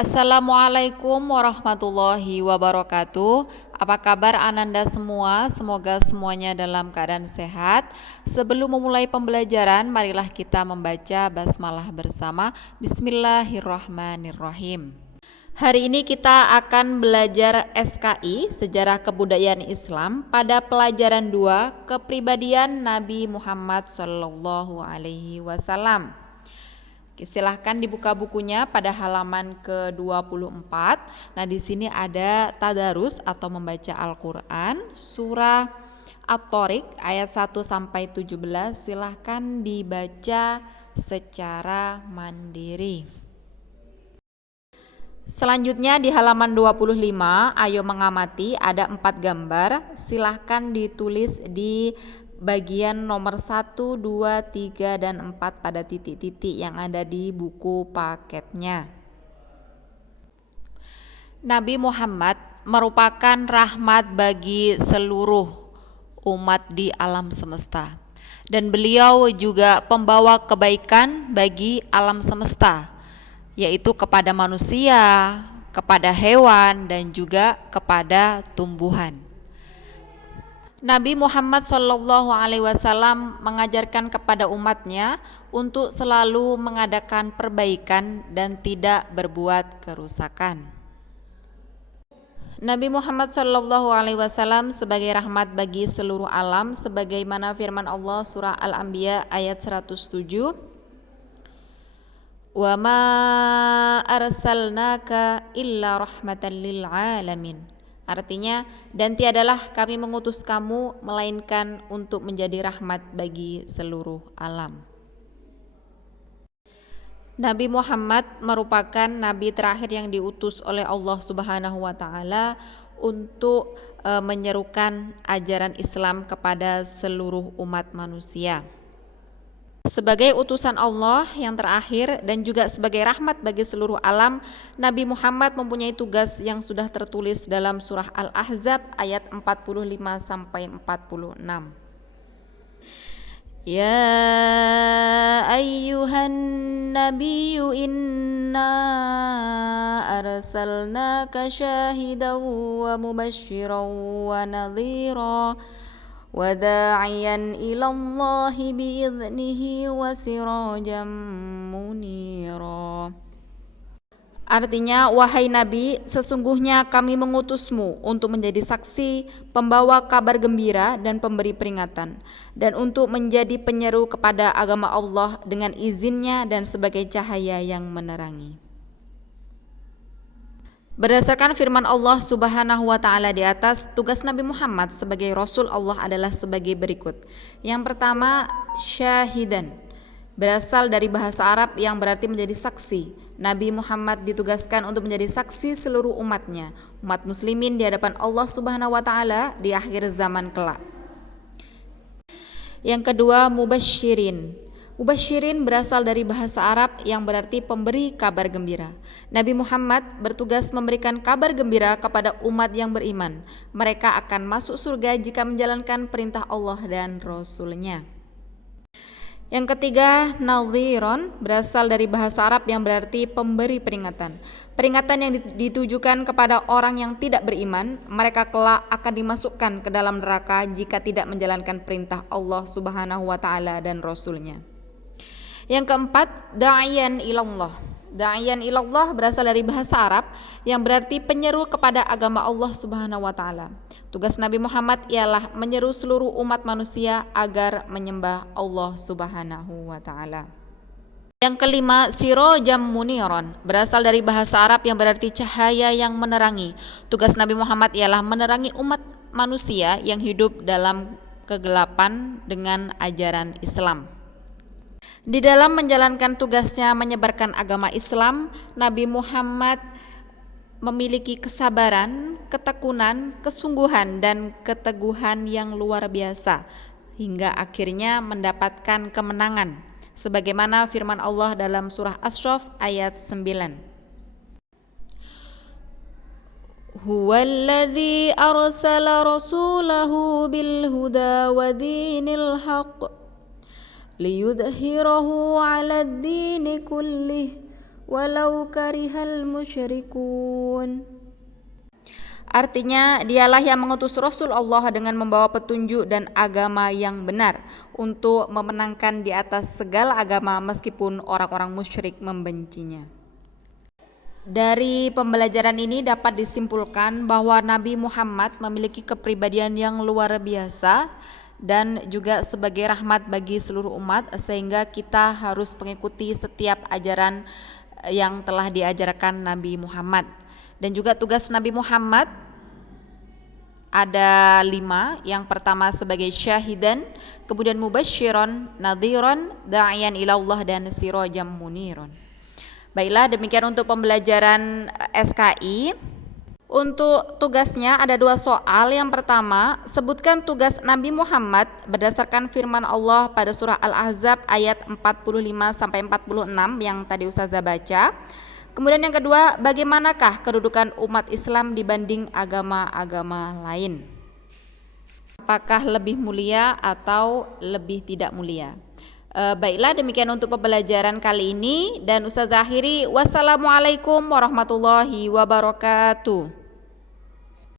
Assalamualaikum warahmatullahi wabarakatuh. Apa kabar Ananda semua? Semoga semuanya dalam keadaan sehat. Sebelum memulai pembelajaran, marilah kita membaca basmalah bersama. Bismillahirrahmanirrahim. Hari ini kita akan belajar SKI, Sejarah Kebudayaan Islam, pada pelajaran 2, Kepribadian Nabi Muhammad SAW. Silahkan dibuka bukunya pada halaman ke-24. Nah, di sini ada tadarus atau membaca Al-Qur'an, surah At-Thariq ayat 1 sampai 17. Silahkan dibaca secara mandiri. Selanjutnya di halaman 25, ayo mengamati, ada 4 gambar. Silahkan ditulis di bagian nomor 1, 2, 3, dan 4 pada titik-titik yang ada di buku paketnya. Nabi Muhammad merupakan rahmat bagi seluruh umat di alam semesta. Dan beliau juga pembawa kebaikan bagi alam semesta, yaitu kepada manusia, kepada hewan, dan juga kepada tumbuhan. Nabi Muhammad SAW mengajarkan kepada umatnya untuk selalu mengadakan perbaikan dan tidak berbuat kerusakan. Nabi Muhammad SAW sebagai rahmat bagi seluruh alam, sebagaimana firman Allah surah Al-Anbiya ayat 107. Wa ma arsalnaka illa rahmatan lil alamin. Artinya, dan tiadalah kami mengutus kamu melainkan untuk menjadi rahmat bagi seluruh alam. Nabi Muhammad merupakan nabi terakhir yang diutus oleh Allah Subhanahu wa taala untuk menyerukan ajaran Islam kepada seluruh umat manusia. Sebagai utusan Allah yang terakhir dan juga sebagai rahmat bagi seluruh alam, Nabi Muhammad mempunyai tugas yang sudah tertulis dalam surah Al-Ahzab ayat 45 sampai 46. Ya ayyuhan nabiyyu inna arsalnaka syahidan wa mubasysyiran wa nadhira وَدَاعِيًا إِلَى اللَّهِ بِإِذْنِهِ وَسِرَاجًا مُنِيرًا. Artinya, wahai Nabi, sesungguhnya kami mengutusmu untuk menjadi saksi, pembawa kabar gembira dan pemberi peringatan, dan untuk menjadi penyeru kepada agama Allah dengan izinnya dan sebagai cahaya yang menerangi. Berdasarkan firman Allah Subhanahu wa taala di atas, tugas Nabi Muhammad sebagai Rasul Allah adalah sebagai berikut. Yang pertama, syahidan, berasal dari bahasa Arab yang berarti menjadi saksi. Nabi Muhammad ditugaskan untuk menjadi saksi seluruh umatnya, umat muslimin di hadapan Allah Subhanahu wa taala di akhir zaman kelak. Yang kedua, mubasysyirin. Mubasysyirin berasal dari bahasa Arab yang berarti pemberi kabar gembira. Nabi Muhammad bertugas memberikan kabar gembira kepada umat yang beriman. Mereka akan masuk surga jika menjalankan perintah Allah dan Rasul-Nya. Yang ketiga, nadhiron, berasal dari bahasa Arab yang berarti pemberi peringatan. Peringatan yang ditujukan kepada orang yang tidak beriman, mereka kelak akan dimasukkan ke dalam neraka jika tidak menjalankan perintah Allah Subhanahu wa taala dan Rasul-Nya. Yang keempat, da'iyan ilallah. Da'iyan ilallah berasal dari bahasa Arab yang berarti penyeru kepada agama Allah Subhanahu wa taala. Tugas Nabi Muhammad ialah menyeru seluruh umat manusia agar menyembah Allah Subhanahu wa taala. Yang kelima, sirajam muniron, berasal dari bahasa Arab yang berarti cahaya yang menerangi. Tugas Nabi Muhammad ialah menerangi umat manusia yang hidup dalam kegelapan dengan ajaran Islam. Di dalam menjalankan tugasnya menyebarkan agama Islam, Nabi Muhammad memiliki kesabaran, ketekunan, kesungguhan, dan keteguhan yang luar biasa hingga akhirnya mendapatkan kemenangan sebagaimana firman Allah dalam surah Asy-Syaff ayat 9. Huwallazi arsala rasulahu bil huda wa dinil haqq liyudhhirahu 'alad dini kullih walau karihal musyrikun. Artinya, dialah yang mengutus Rasul Allah dengan membawa petunjuk dan agama yang benar untuk memenangkan di atas segala agama meskipun orang-orang musyrik membencinya. Dari pembelajaran ini dapat disimpulkan bahwa Nabi Muhammad memiliki kepribadian yang luar biasa dan juga sebagai rahmat bagi seluruh umat, sehingga kita harus mengikuti setiap ajaran yang telah diajarkan Nabi Muhammad. Dan juga tugas Nabi Muhammad ada 5. Yang pertama sebagai syahidan, kemudian mubasysyiron, nadhiran, da'iyan ilallah, dan sirajam muniron. Baiklah, demikian untuk pembelajaran SKI. Untuk tugasnya ada 2 soal. Yang pertama, sebutkan tugas Nabi Muhammad berdasarkan firman Allah pada surah Al-Ahzab ayat 45-46 yang tadi Ustazah baca. Kemudian yang kedua, bagaimanakah kedudukan umat Islam dibanding agama-agama lain? Apakah lebih mulia atau lebih tidak mulia? Baiklah, demikian untuk pembelajaran kali ini, dan Ustazah akhiri, wassalamualaikum warahmatullahi wabarakatuh.